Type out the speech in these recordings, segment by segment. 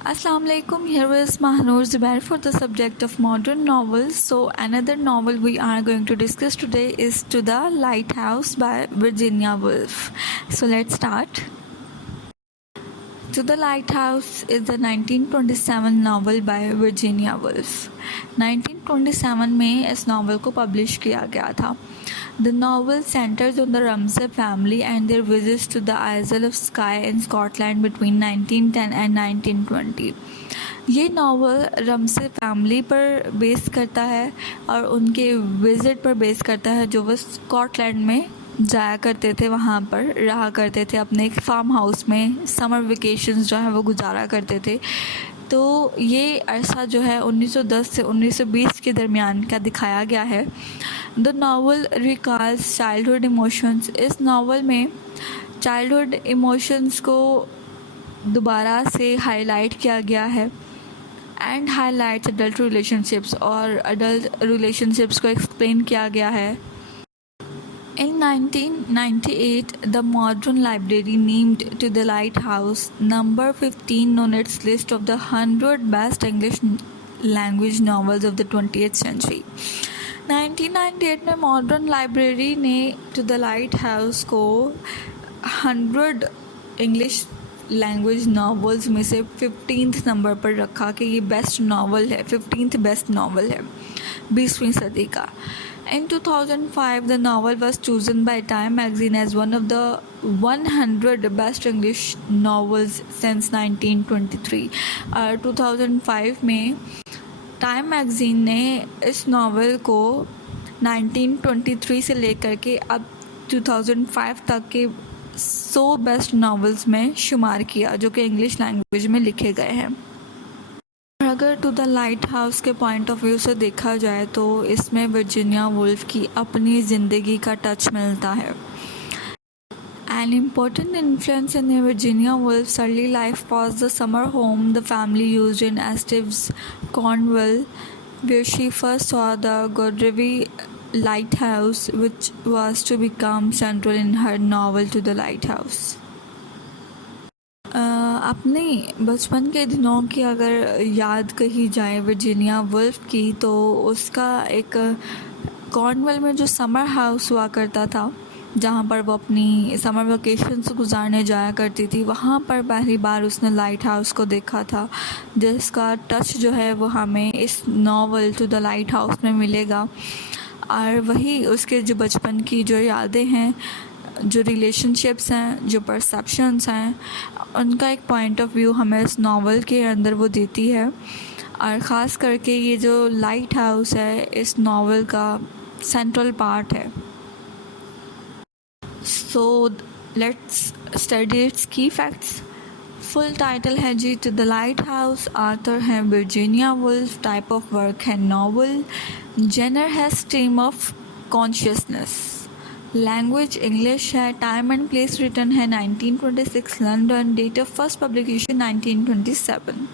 Assalamu alaikum. Here is Mahanur Zubair for the subject of modern novels. So another novel we are going to discuss today is To the Lighthouse by Virginia Woolf. So let's start. To the Lighthouse is the 1927 novel by Virginia Woolf. 1927 में इस novel को publish किया गया था. The novel centers on the Ramsay family and their visits to the Isle of Skye in Scotland between 1910 and 1920. ये novel रमसे family पर base करता है और उनके विज़िट पर बेस करता है जो वो स्कॉटलैंड में जाया करते थे, वहाँ पर रहा करते थे, अपने एक फार्म हाउस में समर वेकेशंस जो है वो गुजारा करते थे. तो ये अरसा जो है 1910 से 1920 के दरमियान का दिखाया गया है. The novel recalls childhood emotions. इस नावल में चाइल्डहुड इमोशंस को दोबारा से हाईलाइट किया गया है एंड हाईलाइट्स अडल्ट रिलेशनशिप्स, और अडल्ट रिलेशनशिप्स को एक्सप्लेन किया गया है. In 1998, the Modern Library named To the Lighthouse number 15 on its list of the 100 best English language novels of the 20th century. 1998 में मॉडर्न लाइब्रेरी ने to the light house को 100 English language novels में से 15th number पर रखा कि ये best novel है, 15th बेस्ट नावल है 20वीं सदी का. In 2005, the novel was chosen by Time magazine as one of the 100 best English novels since 1923. 2005 में टाइम मैगज़ीन ने इस नावल को 1923 से लेकर के अब 2005 तक के 100 बेस्ट नावल्स में शुमार किया जो कि इंग्लिश लैंग्वेज में लिखे गए हैं. अगर टू द लाइट हाउस के पॉइंट ऑफ व्यू से देखा जाए तो इसमें वर्जीनिया वुल्फ की अपनी ज़िंदगी का टच मिलता है. An important influence in Virginia Woolf's early life was the summer home the family used in Estes, Cornwall, where she first saw the Godrevy lighthouse, which was to become central in her novel To the Lighthouse. अपने बचपन के दिनों की अगर याद कही जाए Virginia Woolf की तो उसका एक कॉर्नवॉल में जो समर हाउस हुआ करता था जहाँ पर वो अपनी समर वेकेशंस गुजारने जाया करती थी, वहाँ पर पहली बार उसने लाइट हाउस को देखा था, जिसका टच जो है वो हमें इस novel To the Lighthouse में मिलेगा. और वही उसके जो बचपन की जो यादें हैं, जो रिलेशनशिप्स हैं, जो परसेप्शंस हैं, उनका एक पॉइंट ऑफ व्यू हमें इस नावल के अंदर वो देती है. और ख़ास करके ये जो लाइट हाउस है इस नावल का सेंट्रल पार्ट है. So let's study its key facts. Full title है जी to the lighthouse. Author है Virginia Woolf. Type of work है नावल. जेनर है stream of consciousness. Language English है. टाइम एंड प्लेस रिटर्न है 1926 London. Date of first publication 1927.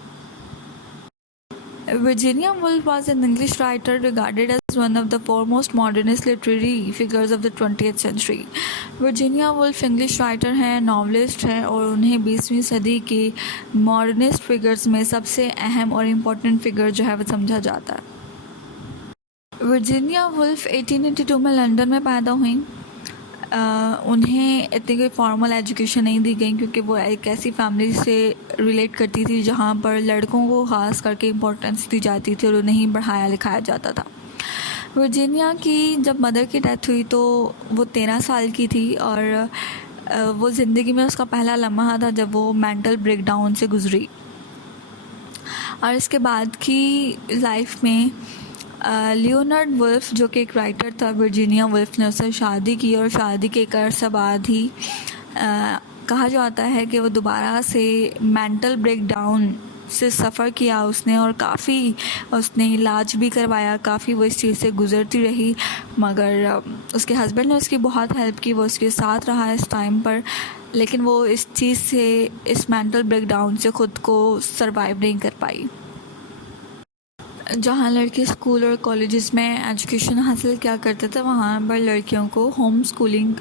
Virginia Woolf was an English writer regarded as one of the foremost modernist literary figures of the 20th century. Virginia Woolf English writer हैं, novelist हैं और उन्हें 20वीं सदी के modernist figures में सबसे अहम और इम्पोर्टेंट फिगर जो है वो समझा जाता है. वर्जीनिया वुल्फ 1882 में लंदन में पैदा हुई. उन्हें इतनी कोई फॉर्मल एजुकेशन नहीं दी गई क्योंकि वो एक ऐसी फैमिली से रिलेट करती थी जहाँ पर लड़कों को ख़ास करके इम्पोर्टेंस दी जाती थी और उन्हें ही पढ़ाया लिखाया जाता था. वर्जीनिया की जब मदर की डेथ हुई तो वो 13 साल की थी और वो ज़िंदगी में उसका पहला लम्हा था जब वो मेंटल ब्रेकडाउन से गुजरी. और इसके बाद की लाइफ में लियोनार्ड वुल्फ जो कि एक राइटर था, वर्जीनिया वुल्फ ने उससे शादी की और शादी के एक अरसा बाद ही कहा जाता है कि वो दोबारा से मेंटल ब्रेकडाउन से सफ़र किया उसने और काफ़ी उसने इलाज भी करवाया, काफ़ी वो इस चीज़ से गुज़रती रही. मगर उसके हस्बैंड ने उसकी बहुत हेल्प की, वो उसके साथ रहा इस टाइम पर, लेकिन वो इस चीज़ से, इस मेंटल ब्रेकडाउन से ख़ुद को सरवाइव नहीं कर पाई. जहाँ लड़के स्कूल और कॉलेजेस में एजुकेशन हासिल किया करते थे वहाँ पर लड़कियों को होम स्कूलिंग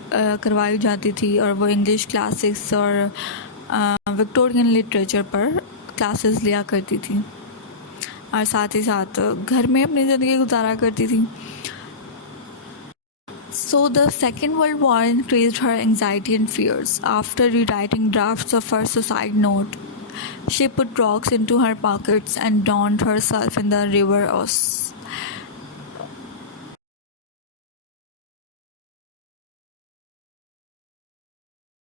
करवाई जाती थी और वो इंग्लिश क्लासिक्स और विक्टोरियन लिटरेचर पर क्लासेस लिया करती थी और साथ ही साथ घर में अपनी ज़िंदगी गुजारा करती थी. So the Second World War increased her anxiety and fears. After rewriting drafts of her suicide note, she put rocks into her pockets and drowned herself in the river Ouse.